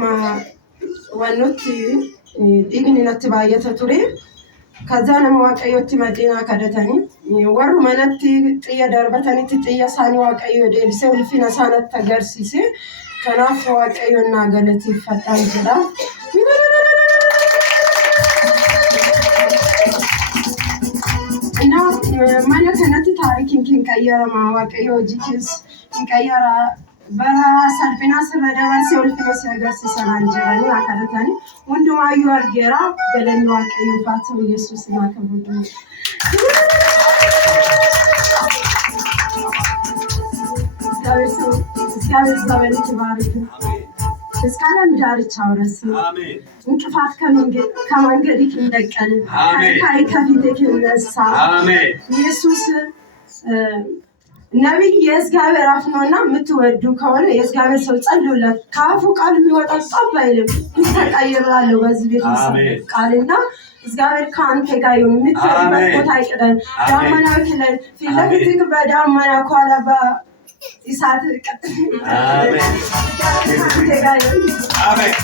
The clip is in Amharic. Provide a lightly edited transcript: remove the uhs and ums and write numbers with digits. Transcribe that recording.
akkuma wannutti dhiigni natti baay'ata ture. Kaza nama waaqayyotti madina kadhatanii warru manatti xiyya darbatanitti xiyya isaanii waaqayyo deebisee ulfina isaanitti agarsiise. Kanaaf waaqayyoon na galateeffadhaan jedha. Mana kanatti taarikiin kin qayyarama waaqayyo hojiitis kin qayyara bara salphina sirra dabarsee ulfina isaa agarsiisan jedhanii kadhatanii hundumaayyuu argeera. Galanni waaqayyo faatu Yesuus na kabudu. እግዚአብሔር ዘመኑን ይባርክ። እስከ ዓለም ዳርቻ አውረስ። አሜን። እንቅፋት ከመንገድ ይነቀል። አሜን። ከፊት ይነሳ። አሜን። ኢየሱስ ነብይ የእግዚአብሔር አፍ ነውና የምትወዱ ከሆነ የእግዚአብሔር ሰው ጸልዩለት። ካፉ ቃል የሚወጣው ጸብ አይልም። ተቀይራለሁ በዚህ ቤት ቃልና እግዚአብሔር ካንተ ጋር ይሁን። የምትወዱበት ቦታ ይቀደም። ዳመና ክለል ፊት ለፊትህ በዳመና ኳላ إسات آمين. آمين.